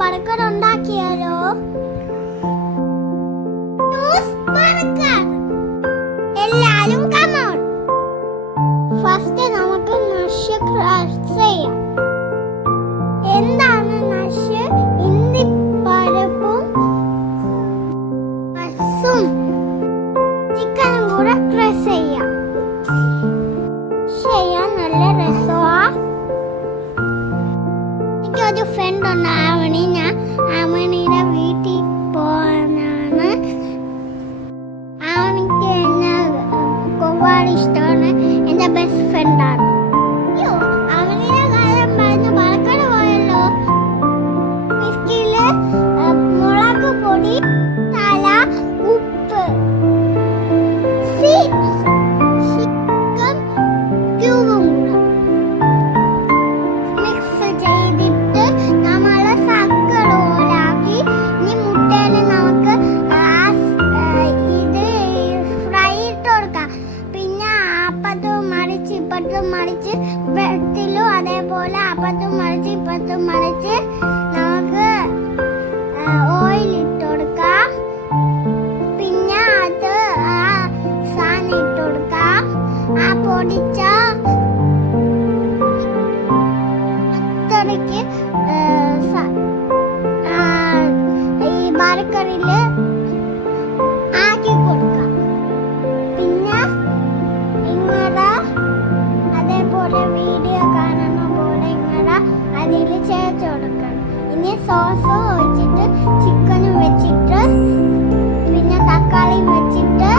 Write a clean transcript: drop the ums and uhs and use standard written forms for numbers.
Burger ഉണ്ടാക്കിയാലോ? എല്ലാരും come on. First നമുക്ക് നഷ് ക്രഷ് ചെയ്യാം. എന്താണ് നഷ്? ഇന്നിപ്പരപ്പും പസും ചിക്കനും കൂടെ ക്രഷ് ചെയ്യാം. നല്ല രസമാണ്. എനിക്കൊരു ഫ്രണ്ട് ഉണ്ട് ആവണി. ഞാൻ ആവണിയുടെ വീട്ടിൽ പോകാനാണ്. ആവണിക്ക് എന്നെ ഒരുപാട് ഇഷ്ടമാണ്. എൻ്റെ ബെസ്റ്റ് ഫ്രണ്ടാണ്. അയ്യോ, ആവണിയുടെ കാര്യം പറഞ്ഞ് ബർഗർ പോയല്ലോ. ബിസ്കില് മുളക് പൊടി, തല, ഉപ്പ്, മറിച്ച് വെട്ടിലും അതേപോലെ അപ്പത്തും മറിച്ച് ഇപ്പത്തും മറിച്ച് നമുക്ക് ഓയിൽ ഇട്ട് കൊടുക്കാം. പിന്നെ അത് സാധനം ഇട്ട് കൊടുക്കാം. ആ പൊടിച്ച അത്രയ്ക്ക് ഈ ബർഗറില് ആക്കി കൊടുക്കാം. പിന്നെ ഇങ്ങനെ വീഡിയോ കാണുന്ന പോലെ ഇങ്ങനെ അതിൽ ചേർത്ത് കൊടുക്കണം. ഇനി സോസ് ഒഴിച്ചിട്ട് ചിക്കനും വെച്ചിട്ട് പിന്നെ തക്കാളിയും വെച്ചിട്ട്